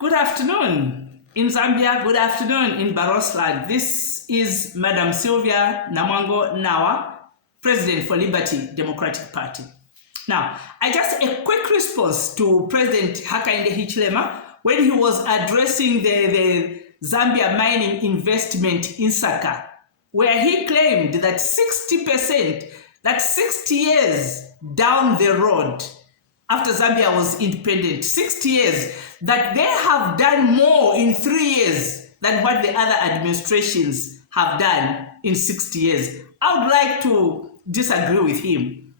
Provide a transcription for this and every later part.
Good afternoon in Zambia, good afternoon in Barosland. This is Madam Sylvia Namwango Nawa, President for Liberty Democratic Party. Now, a quick response to President Hakainde Hichilema when he was addressing the Zambia mining investment Insaka, where he claimed that 60%, that 60 years down the road, after Zambia was independent, 60 years, that they have done more in 3 years than what the other administrations have done in 60 years. I would like to disagree with him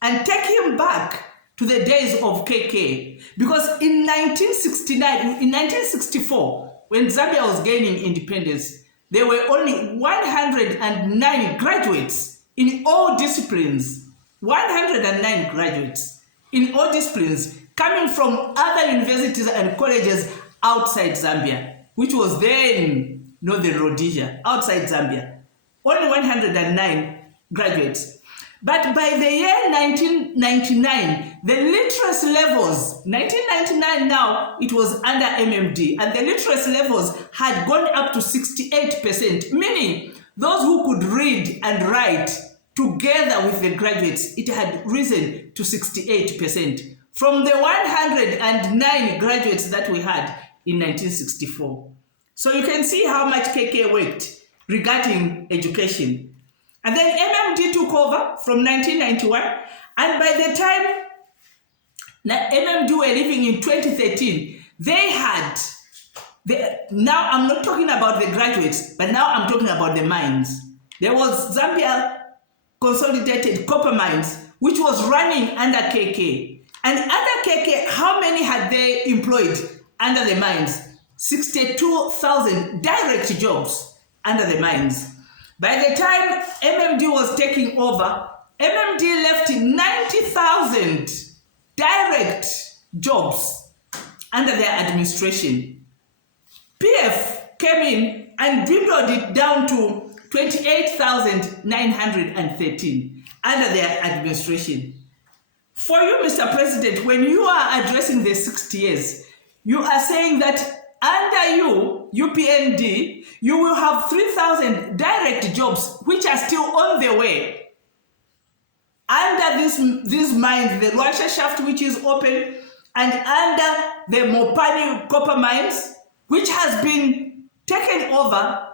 and take him back to the days of KK. Because in 1964, when Zambia was gaining independence, there were only 109 graduates in all disciplines. 109 graduates in all disciplines coming from other universities and colleges outside Zambia, which was then Northern Rhodesia, outside Zambia. Only 109 graduates. But by the year 1999, the literacy levels, 1999 now, it was under MMD, and the literacy levels had gone up to 68%, meaning those who could read and write together with the graduates, it had risen to 68% from the 109 graduates that we had in 1964. So you can see how much KK worked regarding education. And then MMD took over from 1991, and by the time MMD were living in 2013, they had, now I'm not talking about the graduates, but now I'm talking about the mines. There was Zambia Consolidated Copper Mines, which was running under KK. And under KK, how many had they employed under the mines? 62,000 direct jobs under the mines. By the time MMD was taking over, MMD left 90,000 direct jobs under their administration. PF came in and dwindled it down to 28,913 under their administration. For you, Mr. President, when you are addressing the 60 years, you are saying that under you, UPND, you will have 3,000 direct jobs which are still on the way. Under this mines, the Rwasha shaft which is open, and under the Mopani copper mines, which has been taken over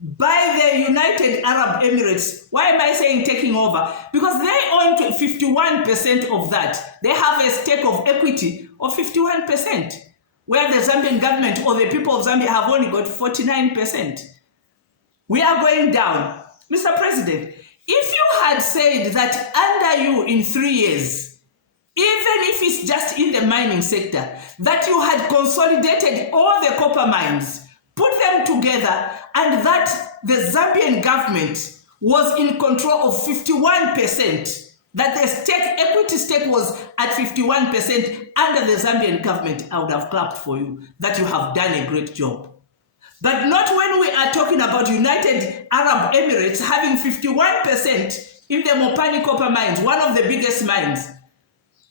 by the United Arab Emirates. Why am I saying taking over? Because they own 51% of that. They have a stake of equity of 51%, where the Zambian government or the people of Zambia have only got 49%. We are going down. Mr. President, if you had said that under you in 3 years, even if it's just in the mining sector, that you had consolidated all the copper mines, put them together, and that the Zambian government was in control of 51%, that the equity stake was at 51% under the Zambian government, I would have clapped for you, that you have done a great job. But not when we are talking about United Arab Emirates having 51% in the Mopani copper mines, one of the biggest mines,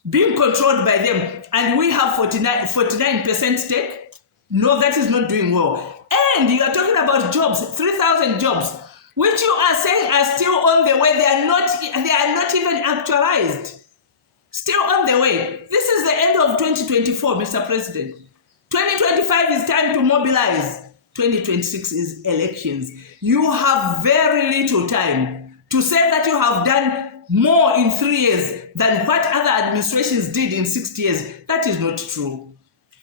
being controlled by them, and we have 49% stake. No, that is not doing well. And you are talking about jobs, 3,000 jobs, which you are saying are still on the way. They are not even actualized. Still on the way. This is the end of 2024, Mr. President. 2025 is time to mobilize. 2026 is elections. You have very little time to say that you have done more in 3 years than what other administrations did in 60 years. That is not true.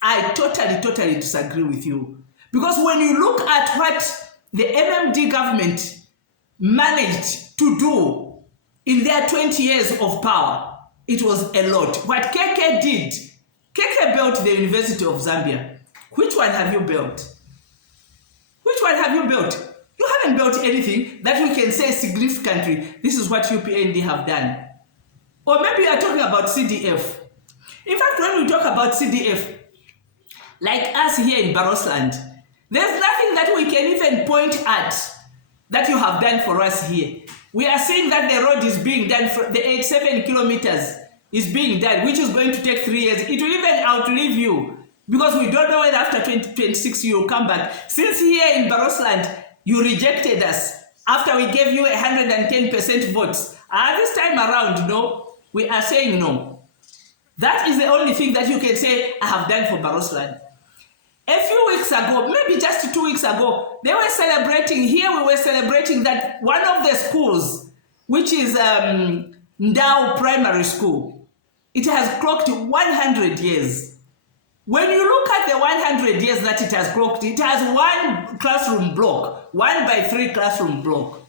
I totally disagree with you. Because when you look at what the MMD government managed to do in their 20 years of power, it was a lot. What KK did, KK built the University of Zambia. Which one have you built? Which one have you built? You haven't built anything that we can say significantly, this is what UPND have done. Or maybe you are talking about CDF. In fact, when we talk about CDF, like us here in Barosland, there's nothing that we can even point at that you have done for us here. We are seeing that the road is being done, the 87 kilometers is being done, which is going to take 3 years. It will even outlive you Because we don't know whether after 2026 you will come back. Since here in Barosland, you rejected us after we gave you 110% votes. This time around, no, we are saying no. That is the only thing that you can say I have done for Barosland. A few weeks ago, maybe just 2 weeks ago, they were celebrating, here we were celebrating that one of the schools, which is Ndao Primary School, it has clocked 100 years. When you look at the 100 years that it has clocked, it has one classroom block, 1x3 classroom block.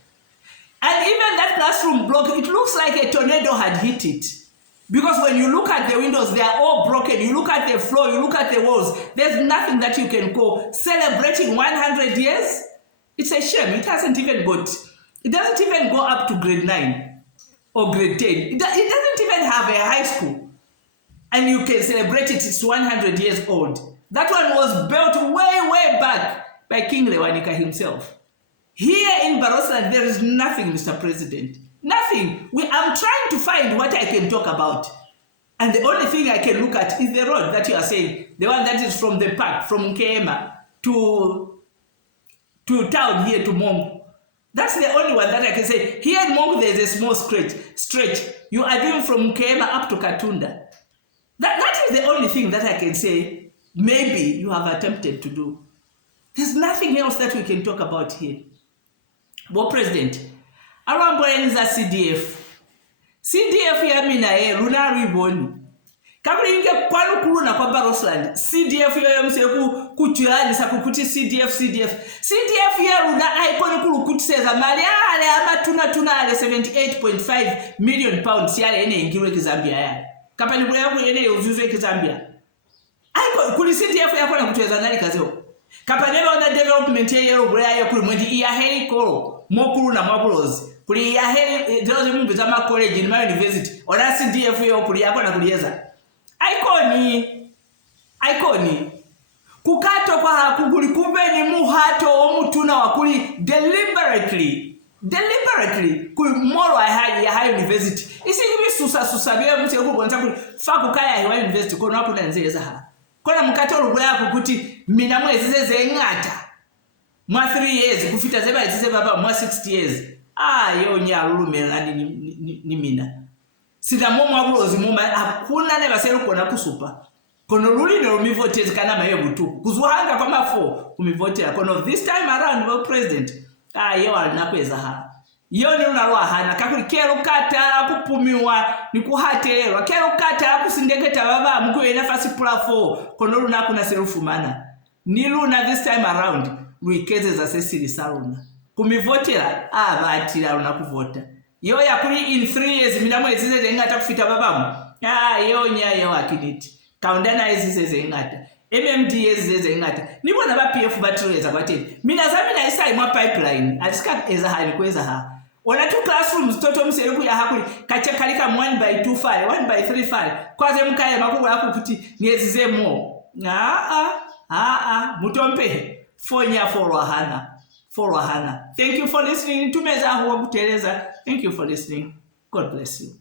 And even that classroom block, it looks like a tornado had hit it. Because when you look at the windows, they are all broken. You look at the floor, you look at the walls. There's nothing that you can call celebrating 100 years. It's a shame. It doesn't even go up to grade 9 or grade 10. It doesn't even have a high school. And you can celebrate it. It's 100 years old. That one was built way, way back by King Lewanika himself. Here in Barosland, there is nothing, Mr. President. Nothing. I'm trying to find what I can talk about. And the only thing I can look at is the road that you are saying. The one that is from the park, from Nkema to town here to Mongo. That's the only one that I can say. Here in Mongo, there's a small stretch. You are doing from Nkema up to Katunda. That is the only thing that I can say maybe you have attempted to do. There's nothing else that we can talk about here. Well, President, aramboenza CDF ya mina luna riboni kabla inge kwanu kuluna kwa Barosland CDF ya mseku kuchirani sakukuti CDF ya luna icon kulukutiseza mali ale amatuna ale 78.5 million pounds yale ene ingirwe kizambia yale kapani bwe yako ene uzuzwe kizambia icon kuli CDF ya kona kutweza ndani kazeo kapani ona development ya bwe ya kuli mwendi ya heri kolo mokuru na mabulozi kuli ya heri doze mungu zama college in my university ona CDF yo kuli yako na kulieza iconi kukato kwa hakuguli kubeni muhato omutuna wakuli deliberately kuli moro ya high university isi gibi susa bya mutse kubonza kuli fakukaya ya university kono hapo nanzeza ha kona mukato rugo yako kuti mina mwezi zeze ngata mwa 3 years kufita zeba zeze baba mwa 60 years yo nyalulumela ni mina sida momo abulozi moma hakuna ne basero kona kusupa kono luli no mivotezi kana mayebu tu kuzuhanga kwa mafo kumivotera kono this time around well president yo alinakweza ha yo ni unalwa hana kakuli kero kata kupumiwa ni kuhaterwa kero kata kusindeketa baba mkuwe nafasi plafo kono luna kuna serufu mana ni luna this time around luikeze za Cecily Saluna kumivotera batira luna kuvota yo yakuli in 3 years mina mwezi zeze ngata kufita babamu yo nyayo akiniti kaundana ezizeze ngata MMDS zeze ngata nibona ba PF batreza kwatini mina zamina isai mwa pipeline alisika eza hali kweza ha ona 2 classrooms toto mseruku ya hakuli kachekalika 1x2 file 1x3 file kwaze mkaye makubwa yako kuti niyezize mo mutompe fonya for hana. Thank you for listening to Meza Huwa Kuteleza. Thank you for listening. God bless you.